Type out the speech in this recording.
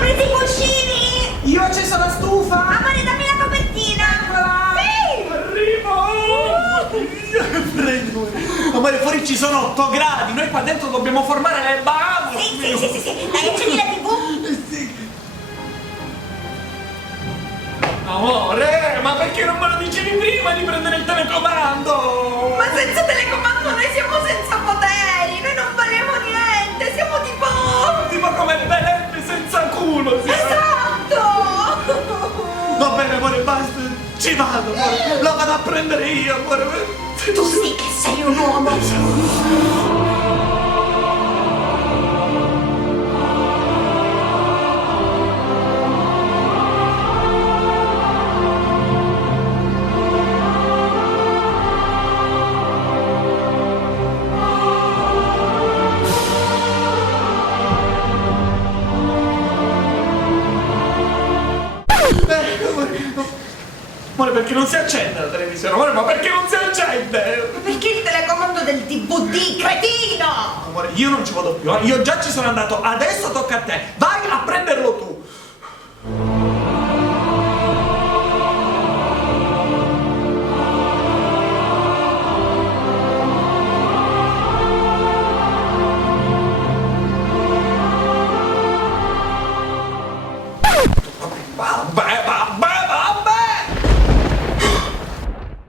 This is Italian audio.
preso i cuscini! Io ho acceso la stufa! Amore, dammi la copertina! Eccola! Sì! Arrivo! Prego! Amore, fuori ci sono 8 gradi, noi qua dentro dobbiamo formare le Bahamas! Sì. Dai, accendi la TV! Amore, ma perché non me lo dicevi prima di prendere il telecomando? Ma senza telecomando noi siamo senza poteri! Noi non valiamo niente! Siamo tipo... Tipo come Belette senza culo! Esatto! Va bene, amore, basta! Ci vado, amore! Lo vado a prendere io, amore! Tu sì che sei un uomo! Amore, perché non si accende la televisione? Amore, ma perché non si accende? Ma perché il telecomando del DVD, cretino? Amore, io non ci vado più, Io già ci sono andato, adesso tocca a te. Vai a